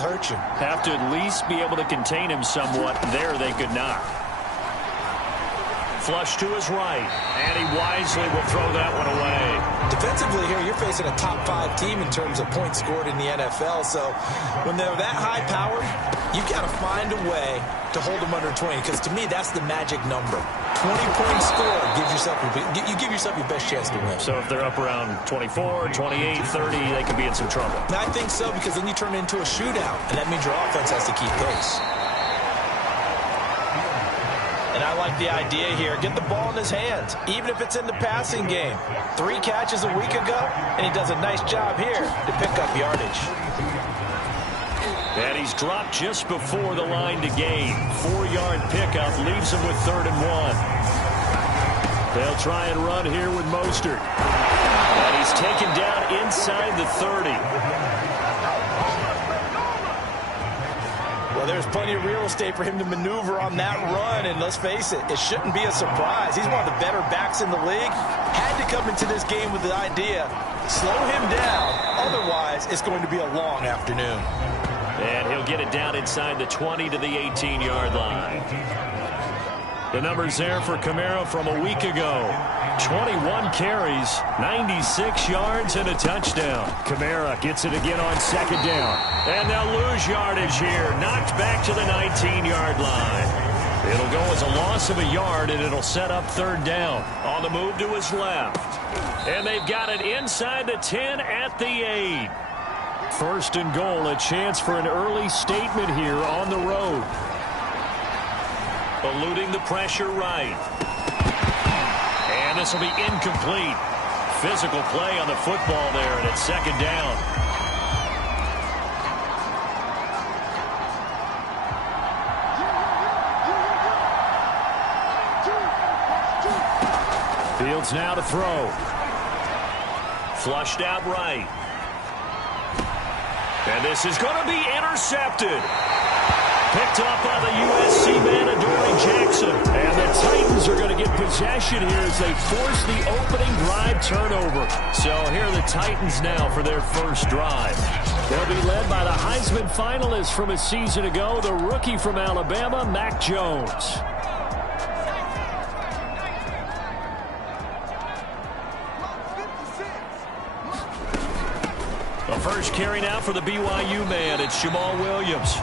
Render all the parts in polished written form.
hurt you. Have to at least be able to contain him somewhat. There they could not. Flush to his right, and he wisely will throw that one away. Defensively here, you're facing a top-5 team in terms of points scored in the NFL, so when they're that high-powered, you've got to find a way to hold them under 20, because to me, that's the magic number. 20-point score gives yourself you give yourself your best chance to win. So if they're up around 24, 28, 30, they could be in some trouble. And I think so, because then you turn it into a shootout, and that means your offense has to keep pace. And I like the idea here. Get the ball in his hands, even if it's in the passing game. 3 catches a week ago, and he does a nice job here to pick up yardage. And he's dropped just before the line to gain. 4-yard pickup leaves him with 3rd and 1. They'll try and run here with Mostert. And he's taken down inside the 30. Well, there's plenty of real estate for him to maneuver on that run, and let's face it, it shouldn't be a surprise. He's one of the better backs in the league. Had to come into this game with the idea, slow him down, otherwise it's going to be a long afternoon. And he'll get it down inside the 20 to the 18-yard line. The numbers there for Kamara from a week ago. 21 carries, 96 yards, and a touchdown. Kamara gets it again on 2nd down. And they'll lose yardage here. Knocked back to the 19-yard line. It'll go as a loss of a yard, and it'll set up 3rd down. On the move to his left. And they've got it inside the 10 at the 8. 1st and goal, a chance for an early statement here on the road. Eluding the pressure right. And this will be incomplete. Physical play on the football there, and it's 2nd down. Fields now to throw. Flushed out right. And this is going to be intercepted. Picked up by the USC man, Adoree Jackson. And the Titans are going to get possession here as they force the opening drive turnover. So here are the Titans now for their first drive. They'll be led by the Heisman finalist from a season ago, the rookie from Alabama, Mac Jones. The first carry now for the BYU man. It's Jamal Williams.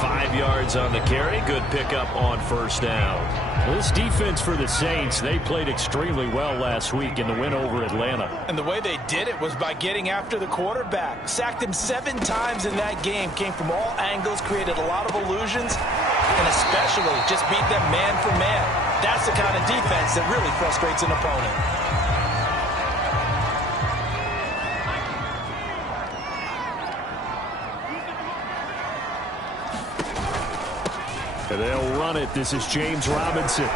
5 yards on the carry. Good pickup on 1st down. This defense for the Saints, they played extremely well last week in the win over Atlanta. And the way they did it was by getting after the quarterback. Sacked him 7 times in that game. Came from all angles, created a lot of illusions, and especially just beat them man for man. That's the kind of defense that really frustrates an opponent. And they'll run it. This is James Robinson. A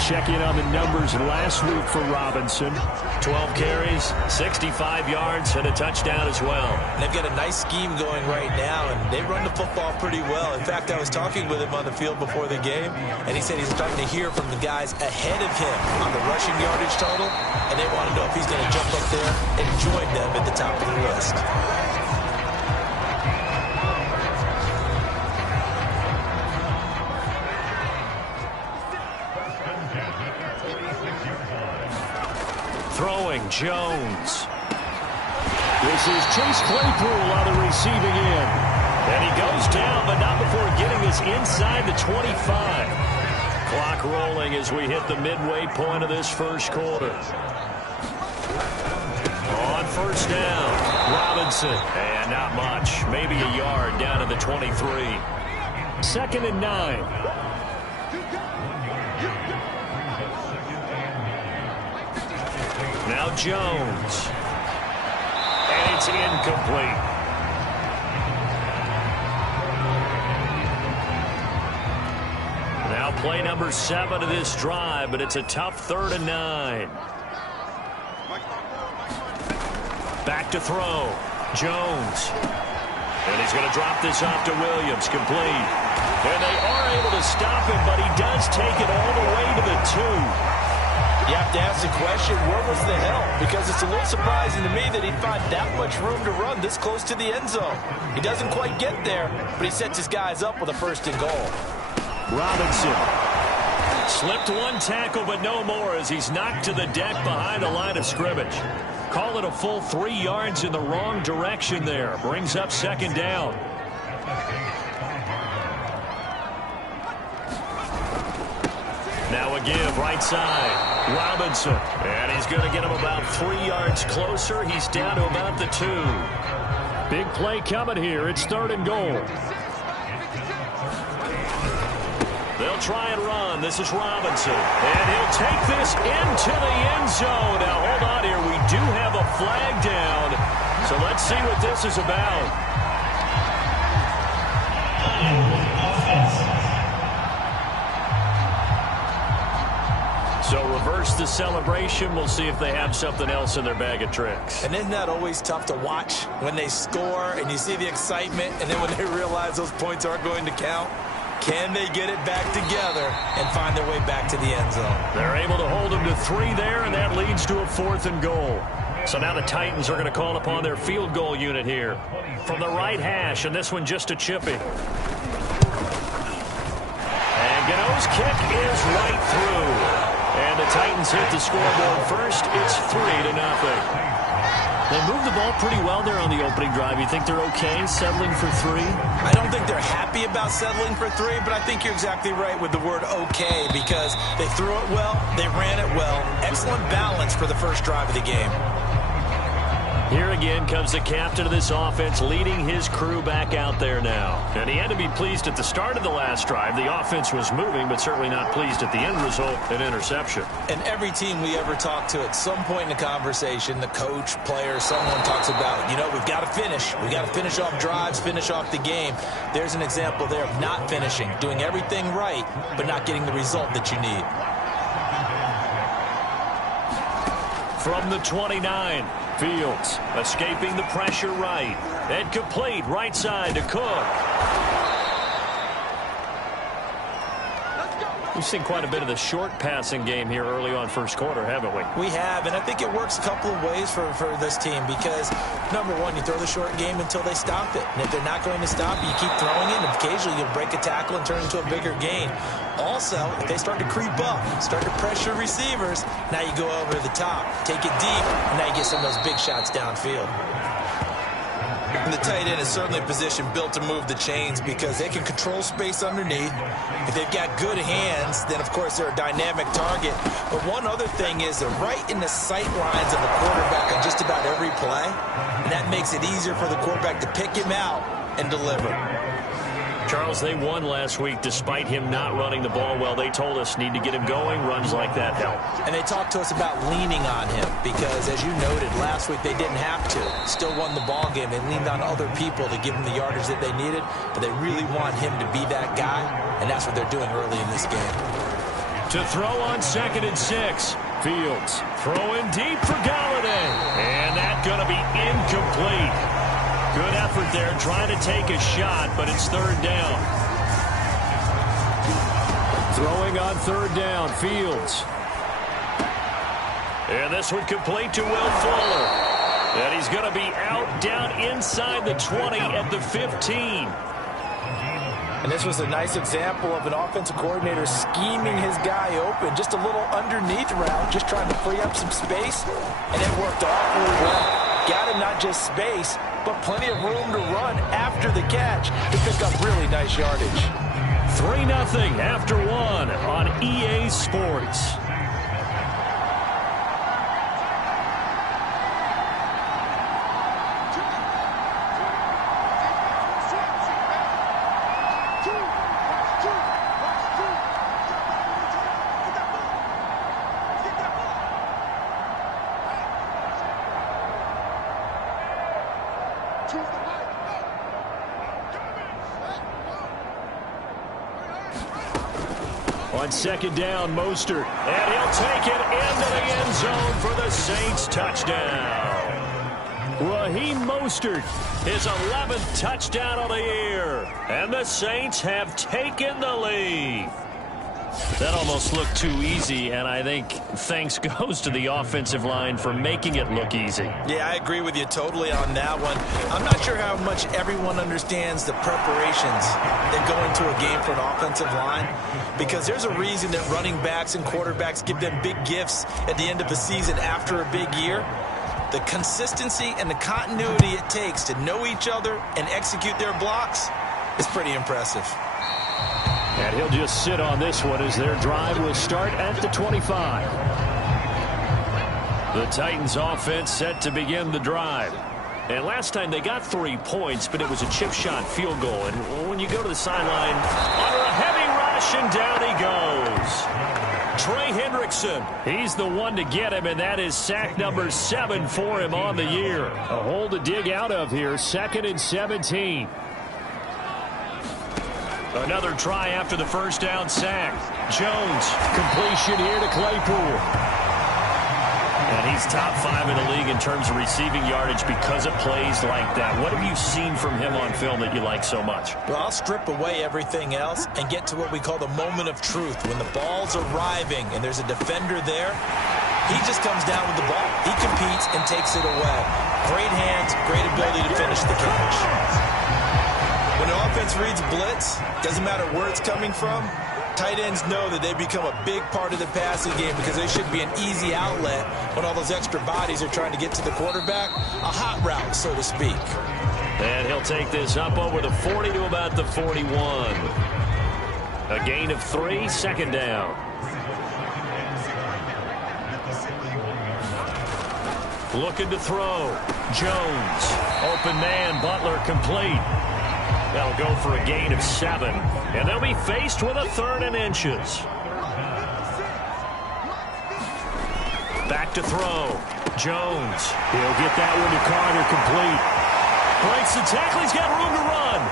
check-in on the numbers last week for Robinson. 12 carries, 65 yards, and a touchdown as well. And they've got a nice scheme going right now, and they run the football pretty well. In fact, I was talking with him on the field before the game, and he said he's starting to hear from the guys ahead of him on the rushing yardage total, and they want to know if he's going to jump up there and join them at the top of the list. Throwing, Jones. This is Chase Claypool on the receiving end. And he goes down, but not before getting this inside the 25. Clock rolling as we hit the midway point of this first quarter. On 1st down, Robinson. And not much, maybe a yard down to the 23. 2nd and 9. Now Jones. And it's incomplete. Now play number 7 of this drive, but it's a tough 3rd and 9. Back to throw. Jones. And he's going to drop this off to Williams. Complete. And they are able to stop him, but he does take it all the way to the 2. You have to ask the question, where was the help? Because it's a little surprising to me that he'd find that much room to run this close to the end zone. He doesn't quite get there, but he sets his guys up with a 1st and goal. Robinson slipped one tackle, but no more as he's knocked to the deck behind the line of scrimmage. Call it a full 3 yards in the wrong direction there. Brings up 2nd down. Now a give right side. Robinson. And he's going to get him about 3 yards closer. He's down to about the 2. Big play coming here. It's 3rd and goal. They'll try and run. This is Robinson. And he'll take this into the end zone. Now, hold on here. We do have a flag down. So let's see what this is about. So reverse the celebration. We'll see if they have something else in their bag of tricks. And isn't that always tough to watch when they score and you see the excitement, and then when they realize those points aren't going to count? Can they get it back together and find their way back to the end zone? They're able to hold them to 3 there, and that leads to a 4th and goal. So now the Titans are going to call upon their field goal unit here. From the right hash, and this one just a chippy. And Gano's kick is right through. And the Titans hit the scoreboard first. It's 3-0. They moved the ball pretty well there on the opening drive. You think they're okay settling for 3? I don't think they're happy about settling for 3, but I think you're exactly right with the word okay, because they threw it well, they ran it well. Excellent balance for the first drive of the game. Here again comes the captain of this offense, leading his crew back out there now. And he had to be pleased at the start of the last drive. The offense was moving, but certainly not pleased at the end result, an interception. And every team we ever talk to, at some point in the conversation, the coach, player, someone talks about, you know, we've got to finish. We've got to finish off drives, finish off the game. There's an example there of not finishing, doing everything right, but not getting the result that you need. From the 29, Fields escaping the pressure right. And complete right side to Cook. We've seen quite a bit of the short passing game here early on first quarter, haven't we? We have, and I think it works a couple of ways for this team because, number one, you throw the short game until they stop it. And if they're not going to stop it, you keep throwing it, and occasionally you'll break a tackle and turn it into a bigger gain. Also, if they start to creep up, start to pressure receivers, now you go over the top, take it deep, and now you get some of those big shots downfield. And the tight end is certainly a position built to move the chains because they can control space underneath. If they've got good hands, then, of course, they're a dynamic target. But one other thing is they're right in the sight lines of the quarterback on just about every play, and that makes it easier for the quarterback to pick him out and deliver. Charles, they won last week despite him not running the ball well. They told us need to get him going. Runs like that help. And they talked to us about leaning on him because, as you noted, last week they didn't have to. Still won the ball game. They leaned on other people to give them the yardage that they needed, but they really want him to be that guy, and that's what they're doing early in this game. To throw on 2nd and 6. Fields throwing deep for Galladay. And that's going to be incomplete. Good effort there, trying to take a shot, but it's 3rd down. Throwing on 3rd down, Fields. And this one complete to Will Fuller. And he's going to be out down inside the 20 at the 15. And this was a nice example of an offensive coordinator scheming his guy open. Just a little underneath route, just trying to free up some space, and it worked awfully well. Got him not just space, but plenty of room to run after the catch to pick up really nice yardage. 3-0 after 1 on EA Sports. On 2nd down, Mostert. And he'll take it into the end zone for the Saints touchdown. Raheem Mostert, his 11th touchdown of the year. And the Saints have taken the lead. That almost looked too easy, and I think thanks goes to the offensive line for making it look easy. Yeah, I agree with you totally on that one. I'm not sure how much everyone understands the preparations that go into a game for an offensive line, because there's a reason that running backs and quarterbacks give them big gifts at the end of the season after a big year. The consistency and the continuity it takes to know each other and execute their blocks is pretty impressive. And he'll just sit on this one as their drive will start at the 25. The Titans offense set to begin the drive. And last time they got 3 points, but it was a chip shot field goal. And when you go to the sideline, under a heavy rush, and down he goes. Trey Hendrickson, he's the one to get him, and that is sack number 7 for him on the year. A hole to dig out of here, 2nd and 17. Another try after the first down sack. Jones, completion here to Claypool. And he's top 5 in the league in terms of receiving yardage because of plays like that. What have you seen from him on film that you like so much? Well, I'll strip away everything else and get to what we call the moment of truth. When the ball's arriving and there's a defender there, he just comes down with the ball. He competes and takes it away. Great hands, great ability to finish the catch. When the offense reads blitz, doesn't matter where it's coming from, tight ends know that they become a big part of the passing game because they should be an easy outlet when all those extra bodies are trying to get to the quarterback. A hot route, so to speak. And he'll take this up over the 40 to about the 41. A gain of 3, 2nd down. Looking to throw. Jones. Open man. Butler complete. That'll go for a gain of 7. And they'll be faced with a 3rd and inches. Back to throw. Jones. He'll get that one to Carter complete. Breaks the tackle. He's got room to run.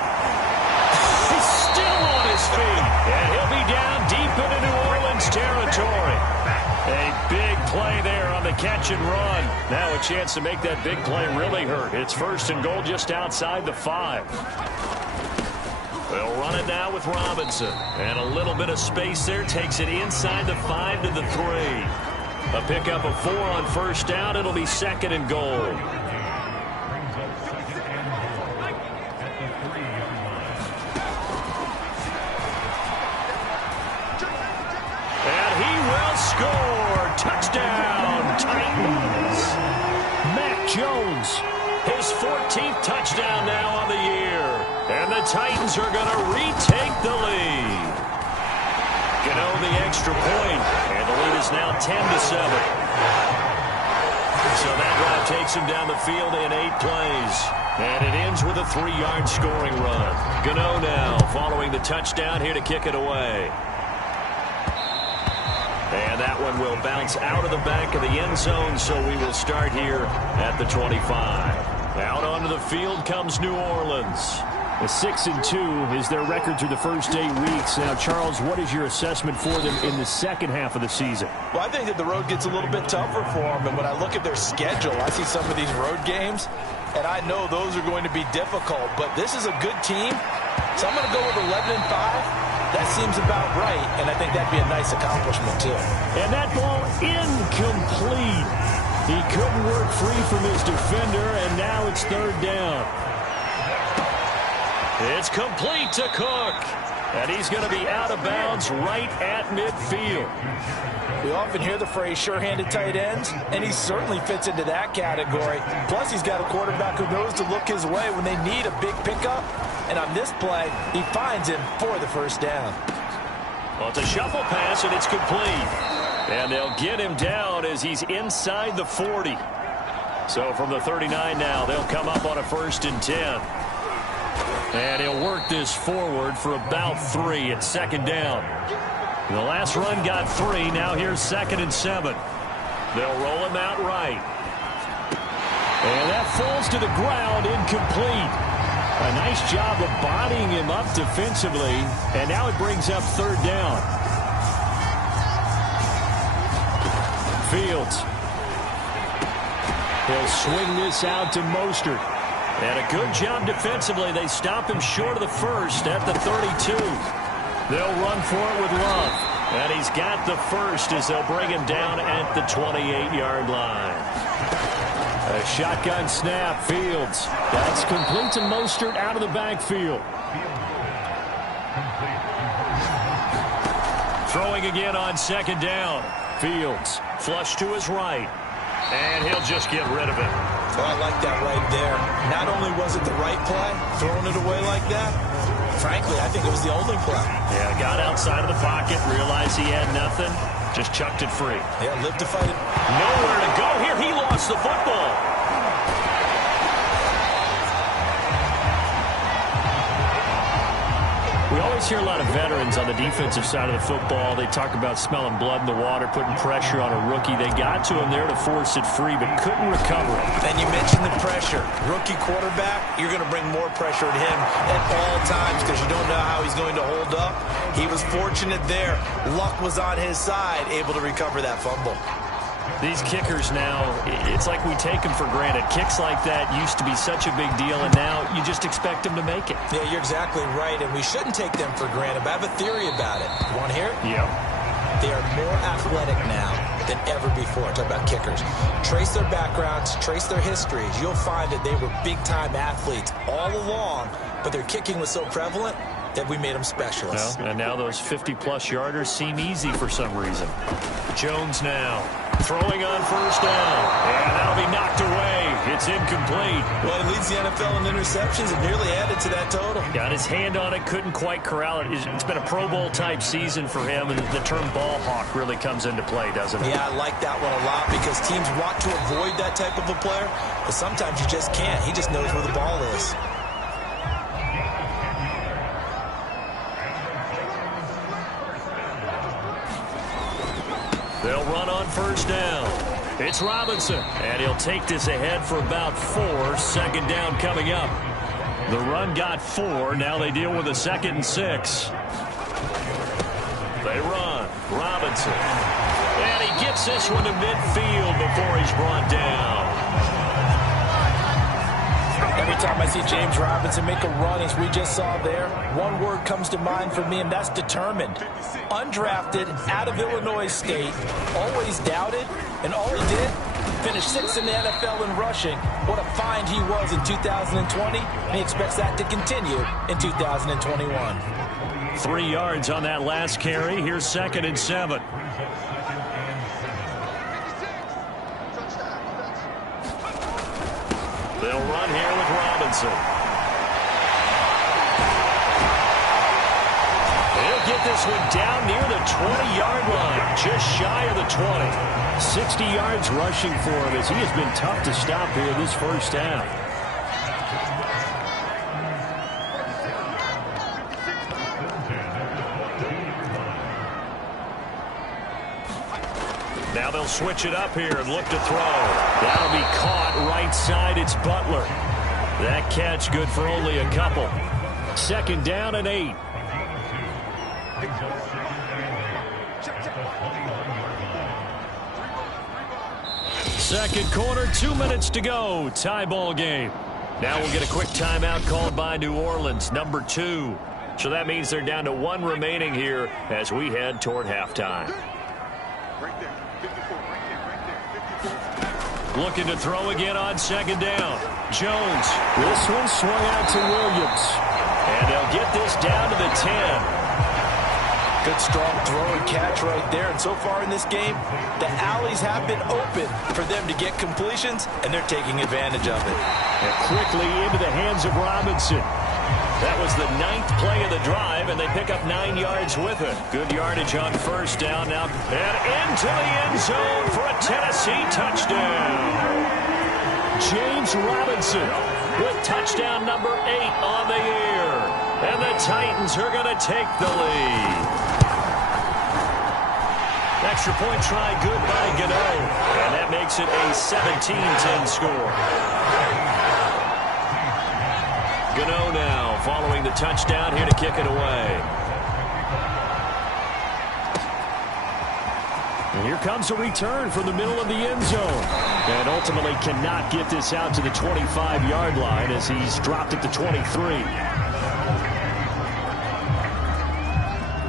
He's still on his feet. And he'll be down deep into New Orleans territory. A big play there on the catch and run. Now a chance to make that big play really hurt. It's 1st and goal just outside the 5. They'll run it now with Robinson. And a little bit of space there. Takes it inside the 5 to the 3. A pickup of 4 on 1st down. It'll be 2nd and goal. And he will score. Touchdown, Titans. Mac Jones. His 14th touchdown now on the year. And the Titans are going to retake the lead. Gano the extra point. And the lead is now 10-7. So that drive takes him down the field in 8 plays. And it ends with a 3-yard scoring run. Gano now following the touchdown here to kick it away. And that one will bounce out of the back of the end zone, so we will start here at the 25. Out onto the field comes New Orleans. A 6-2 is their record through the first 8 weeks. Now, Charles, what is your assessment for them in the second half of the season? Well, I think that the road gets a little bit tougher for them. And when I look at their schedule, I see some of these road games, and I know those are going to be difficult. But this is a good team, so I'm going to go with 11-5. That seems about right, and I think that'd be a nice accomplishment, too. And that ball incomplete. He couldn't work free from his defender, and now it's 3rd down. It's complete to Cook, and he's going to be out of bounds right at midfield. We often hear the phrase sure-handed tight ends, and he certainly fits into that category. Plus, he's got a quarterback who knows to look his way when they need a big pickup. And on this play, he finds him for the 1st down. Well, it's a shuffle pass, and it's complete. And they'll get him down as he's inside the 40. So from the 39 now, they'll come up on a 1st and 10. And he'll work this forward for about 3 at 2nd down. The last run got 3. Now here's 2nd and 7. They'll roll him out right. And that falls to the ground, incomplete. A nice job of bodying him up defensively. And now it brings up 3rd down. Fields. He'll swing this out to Mostert. And a good job defensively. They stop him short of the 1st at the 32. They'll run for it with Love. And he's got the first as they'll bring him down at the 28-yard line. A shotgun snap. Fields. That's complete to Mostert out of the backfield. Throwing again on second down. Fields. Flush to his right. And he'll just get rid of it. Oh, I like that right there. Not only was it the right play, throwing it away like that, frankly, I think it was the only play. Yeah, got outside of the pocket, realized he had nothing, just chucked it free. Yeah, lived to fight it. Nowhere to go here. He lost the football. We always hear a lot of veterans on the defensive side of the football. They talk about smelling blood in the water, putting pressure on a rookie. They got to him there to force it free, but couldn't recover it. And you mentioned the pressure. Rookie quarterback, you're going to bring more pressure at him at all times because you don't know how he's going to hold up. He was fortunate there. Luck was on his side, able to recover that fumble. These kickers now, it's like we take them for granted. Kicks like that used to be such a big deal, and now you just expect them to make it. Yeah, you're exactly right, and we shouldn't take them for granted, but I have a theory about it. You want to hear it? Yeah. They are more athletic now than ever before. Talk about kickers. Trace their backgrounds, trace their histories. You'll find that they were big-time athletes all along, but their kicking was so prevalent that we made them specialists. Well, and now those 50-plus yarders seem easy for some reason. Jones now throwing on first down, and that'll be knocked away. It's incomplete. Well, he leads the NFL in interceptions and nearly added to that total. Got his hand on it, couldn't quite corral it. It's been a Pro Bowl-type season for him, and the term ball hawk really comes into play, doesn't it? Yeah, I like that one a lot because teams want to avoid that type of a player, but sometimes you just can't. He just knows where the ball is. They'll run on first down. It's Robinson, and he'll take this ahead for about 4. Second down coming up. The run got 4. Now they deal with a 2nd and 6. They run. Robinson. And he gets this one to midfield before he's brought down. Every time I see James Robinson make a run, as we just saw there, one word comes to mind for me, and that's determined. Undrafted, out of Illinois State, always doubted, and all he did, finished 6th in the NFL in rushing. What a find he was in 2020, and he expects that to continue in 2021. 3 yards on that last carry. Here's 2nd and 7. They'll run here with Robinson. He'll get this one down near the 20-yard line, just shy of the 20. 60 yards rushing for him as he has been tough to stop here this first half. Now they'll switch it up here and look to throw. That'll be caught right side. It's Butler. That catch good for only a couple. 2nd down and 8. Second quarter, 2 minutes to go. Tie ball game. Now we'll get a quick timeout called by New Orleans, number 2. So that means they're down to 1 remaining here as we head toward halftime. Looking to throw again on 2nd down. Jones. This one swung out to Williams. And they'll get this down to the 10. Good strong throw and catch right there. And so far in this game, the alleys have been open for them to get completions, and they're taking advantage of it. And quickly into the hands of Robinson. That was the 9th play of the drive, and they pick up 9 yards with it. Good yardage on first down now. And into the end zone for a Tennessee touchdown. James Robinson with touchdown number 8 on the year. And the Titans are going to take the lead. Extra point try good by Gano. And that makes it a 17-10 score. Gano now following the touchdown here to kick it away. And here comes a return from the middle of the end zone. And ultimately cannot get this out to the 25-yard line as he's dropped it to 23.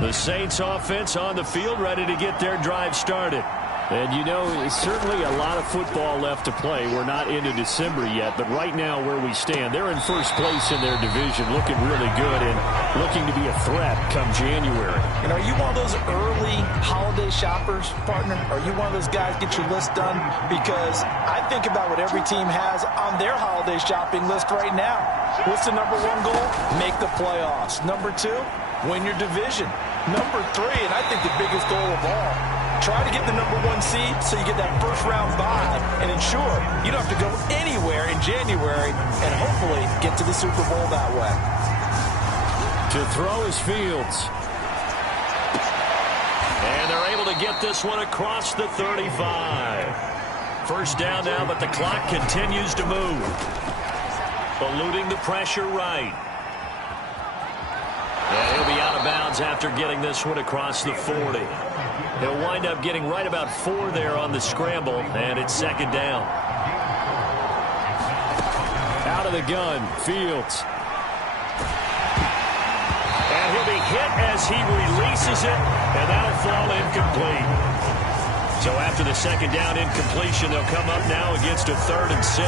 The Saints offense on the field, ready to get their drive started. And, you know, certainly a lot of football left to play. We're not into December yet, but right now where we stand, they're in first place in their division, looking really good and looking to be a threat come January. And are you one of those early holiday shoppers, partner? Are you one of those guys get your list done? Because I think about what every team has on their holiday shopping list right now. What's the number one goal? Make the playoffs. Number two, win your division. Number three, and I think the biggest goal of all, try to get the number one seed so you get that first round bye and ensure you don't have to go anywhere in January and hopefully get to the Super Bowl that way. To throw is Fields. And they're able to get this one across the 35. First down now, but the clock continues to move. Eluding the pressure right. And he'll be out of bounds after getting this one across the 40. He'll wind up getting right about 4 there on the scramble, and it's second down. Out of the gun, Fields. And he'll be hit as he releases it, and that'll fall incomplete. So after the second down incompletion, they'll come up now against a 3rd and 6.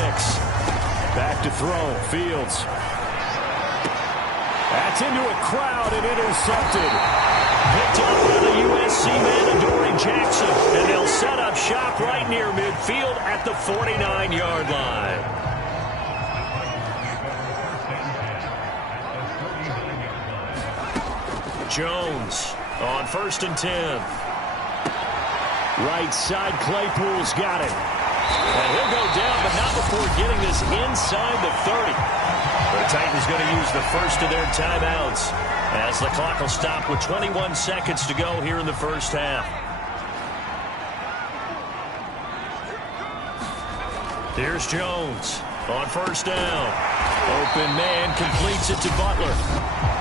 Back to throw, Fields. That's into a crowd and intercepted. Picked up by the USC man, Adoree Jackson. And they'll set up shop right near midfield at the 49-yard line. Jones on 1st and 10. Right side, Claypool's got it. And he'll go down, but not before getting this inside the 30. The Titans going to use the first of their timeouts as the clock will stop with 21 seconds to go here in the first half. Here's Jones on 1st down. Open man completes it to Butler.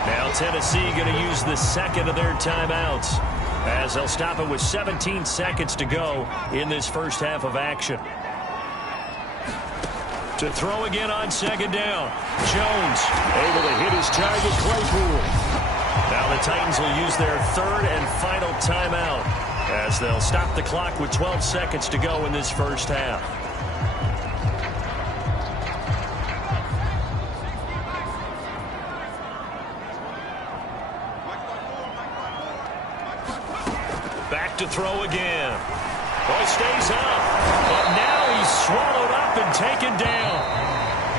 Now Tennessee going to use the second of their timeouts as they'll stop it with 17 seconds to go in this first half of action. To throw again on 2nd down. Jones able to hit his target, Claypool. Now the Titans will use their 3rd and final timeout as they'll stop the clock with 12 seconds to go in this first half. Back to throw again. Boy, stays up. But now he's swallowed up and taken down.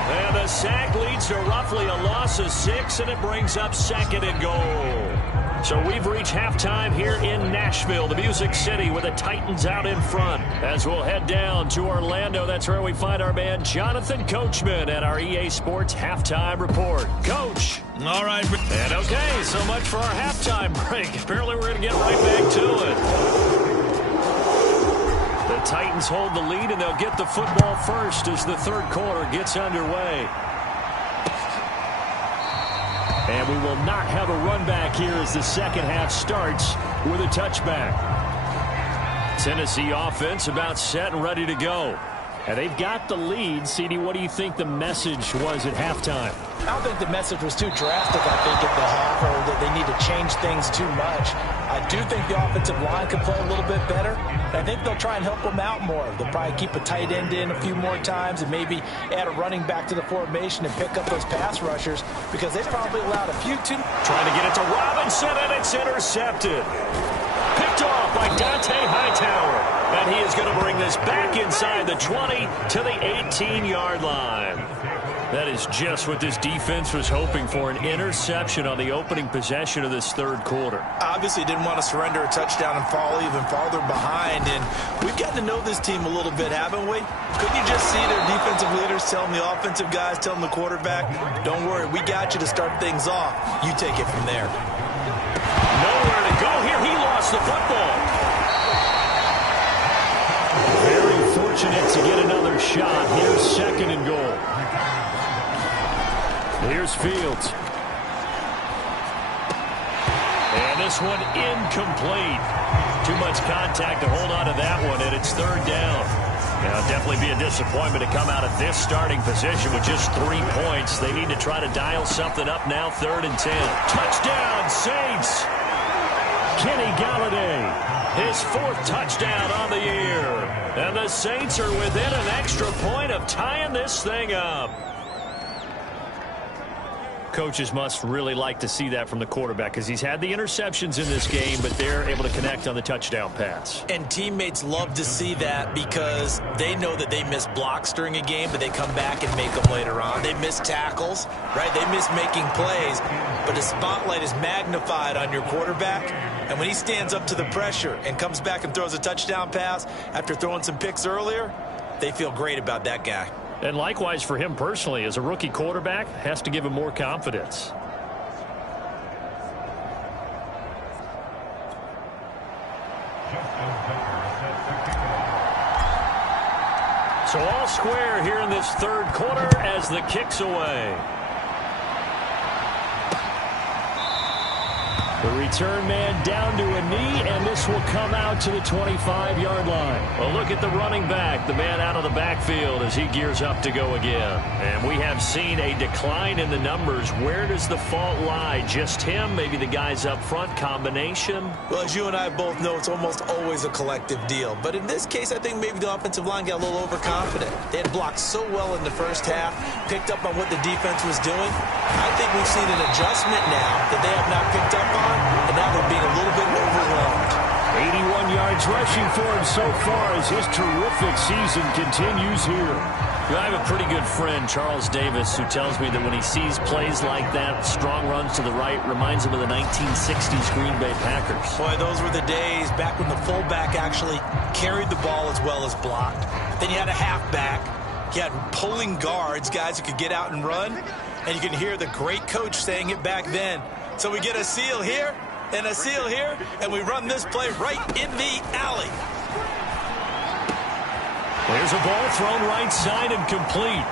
And the sack leads to roughly a loss of 6, and it brings up 2nd and goal. So we've reached halftime here in Nashville, the Music City, with the Titans out in front. As we'll head down to Orlando, that's where we find our man Jonathan Coachman at our EA Sports Halftime Report. Coach. All right. And okay, so much for our halftime break. Apparently we're going to get right back to it. The Titans hold the lead, and they'll get the football first as the 3rd quarter gets underway. And we will not have a run back here as the second half starts with a touchback. Tennessee offense about set and ready to go. And they've got the lead. CD, what do you think the message was at halftime? I don't think the message was too drastic, I think, at the half, or that they need to change things too much. I do think the offensive line could play a little bit better. I think they'll try and help them out more. They'll probably keep a tight end in a few more times and maybe add a running back to the formation and pick up those pass rushers because they probably allowed a few too. Trying to get it to Robinson, and it's intercepted. Picked off by Dante Hightower. And he is going to bring this back inside the 20 to the 18-yard line. That is just what this defense was hoping for, an interception on the opening possession of this 3rd quarter. Obviously didn't want to surrender a touchdown and fall even farther behind. And we've gotten to know this team a little bit, haven't we? Couldn't you just see their defensive leaders telling the offensive guys, telling the quarterback, don't worry, we got you to start things off. You take it from there. Nowhere to go here. He lost the football. Very fortunate to get another shot. Here's 2nd and goal. Here's Fields. And this one incomplete. Too much contact to hold on to that one, and it's 3rd down. Now, it'll definitely be a disappointment to come out of this starting position with just 3 points. They need to try to dial something up now, 3rd and 10. Touchdown, Saints! Kenny Golladay, his 4th touchdown on the year. And the Saints are within an extra point of tying this thing up. Coaches must really like to see that from the quarterback because he's had the interceptions in this game, but they're able to connect on the touchdown pass. And teammates love to see that because they know that they miss blocks during a game, but they come back and make them later on. They miss tackles, right? They miss making plays, but the spotlight is magnified on your quarterback. And when he stands up to the pressure and comes back and throws a touchdown pass after throwing some picks earlier, they feel great about that guy. And likewise for him personally, as a rookie quarterback, has to give him more confidence. So all square here in this 3rd quarter as the kick's away. The return man down to a knee, and this will come out to the 25-yard line. Well, look at the running back, the man out of the backfield as he gears up to go again. And we have seen a decline in the numbers. Where does the fault lie? Just him? Maybe the guys up front? Combination? Well, as you and I both know, it's almost always a collective deal. But in this case, I think maybe the offensive line got a little overconfident. They had blocked so well in the first half, picked up on what the defense was doing. I think we've seen an adjustment now that they have not picked up on. And now they're being a little bit overwhelmed. 81 yards rushing for him so far as his terrific season continues here. I have a pretty good friend, Charles Davis, who tells me that when he sees plays like that, strong runs to the right, reminds him of the 1960s Green Bay Packers. Boy, those were the days back when the fullback actually carried the ball as well as blocked. Then you had a halfback. You had pulling guards, guys who could get out and run. And you can hear the great coach saying it back then. So we get a seal here and a seal here, and we run this play right in the alley. There's a ball thrown right side and complete.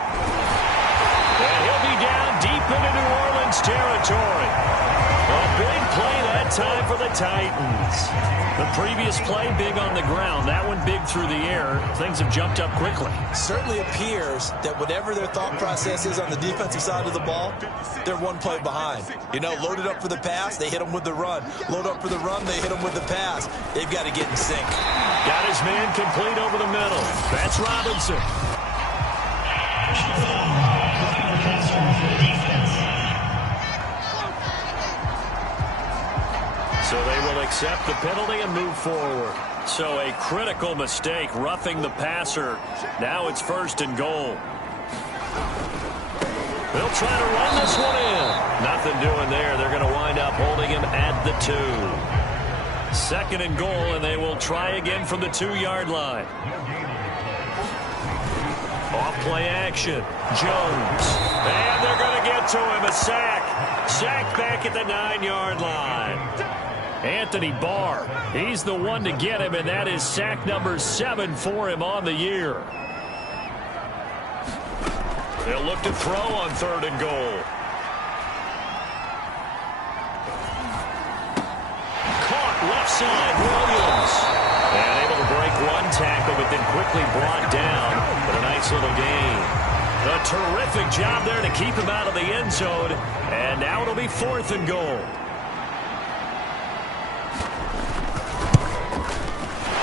And he'll be down deep into New Orleans territory. A big play that time for the Titans. The previous play big on the ground. That one big through the air. Things have jumped up quickly. Certainly appears that whatever their thought process is on the defensive side of the ball, they're one play behind. You know, loaded up for the pass, they hit them with the run. Load up for the run, they hit them with the pass. They've got to get in sync. Got his man complete over the middle. That's Robinson. So they will accept the penalty and move forward. So a critical mistake, roughing the passer. Now it's 1st and goal. They'll try to run this one in. Nothing doing there. They're going to wind up holding him at the 2. 2nd and goal, and they will try again from the 2-yard line. Off play action. Jones. And they're going to get to him. A sack. Sack back at the 9-yard line. Anthony Barr, he's the one to get him, and that is sack number 7 for him on the year. They'll look to throw on 3rd and goal. Caught left side, Williams. And able to break one tackle, but then quickly brought down. But a nice little gain. A terrific job there to keep him out of the end zone. And now it'll be 4th and goal.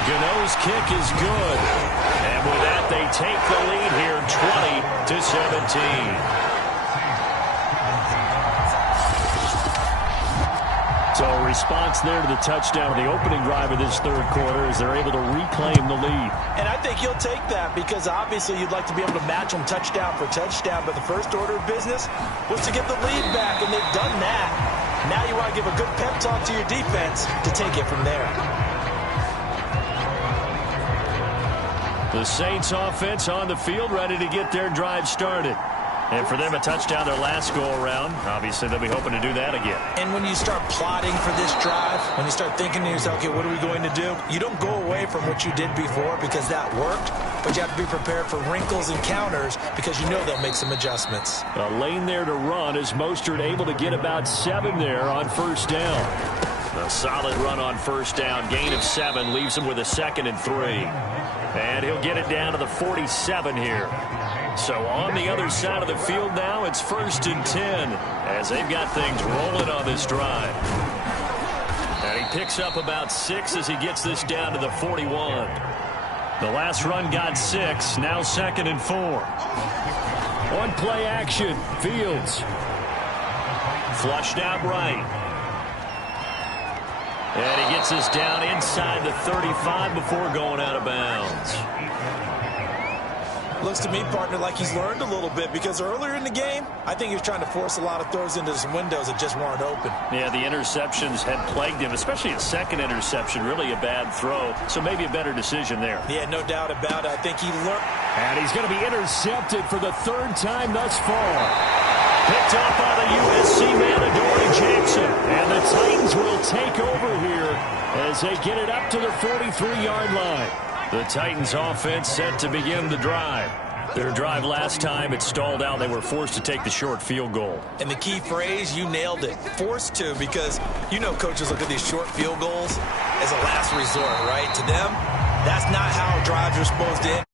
Gano's kick is good. And with that, they take the lead here 20-17. So a response there to the touchdown, the opening drive of this 3rd quarter, as they're able to reclaim the lead. And I think you'll take that because obviously you'd like to be able to match them touchdown for touchdown, but the first order of business was to get the lead back, and they've done that. Now you want to give a good pep talk to your defense to take it from there. The Saints offense on the field, ready to get their drive started. And for them, a touchdown their last go-around. Obviously, they'll be hoping to do that again. And when you start plotting for this drive, when you start thinking to yourself, okay, what are we going to do? You don't go away from what you did before because that worked, but you have to be prepared for wrinkles and counters because you know they'll make some adjustments. A lane there to run as Mostert able to get about 7 there on 1st down. A solid run on 1st down. Gain of 7 leaves him with a 2nd and 3. And he'll get it down to the 47 here. So on the other side of the field now, it's 1st and 10 as they've got things rolling on this drive. And he picks up about 6 as he gets this down to the 41. The last run got 6. Now 2nd and 4. On play action, Fields. Flushed out right. And he gets this down inside the 35 before going out of bounds. Looks to me, partner, like he's learned a little bit, because earlier in the game, I think he was trying to force a lot of throws into some windows that just weren't open. Yeah, the interceptions had plagued him, especially a second interception, really a bad throw. So maybe a better decision there. Yeah, no doubt about it. I think he learned. And he's going to be intercepted for the 3rd time thus far. Picked up by the USC man, Adoree Jackson. And the Titans will take over here as they get it up to the 43-yard line. The Titans offense set to begin the drive. Their drive last time, it stalled out. They were forced to take the short field goal. And the key phrase, you nailed it, forced to, because you know coaches look at these short field goals as a last resort, right? To them, that's not how drives are supposed to end.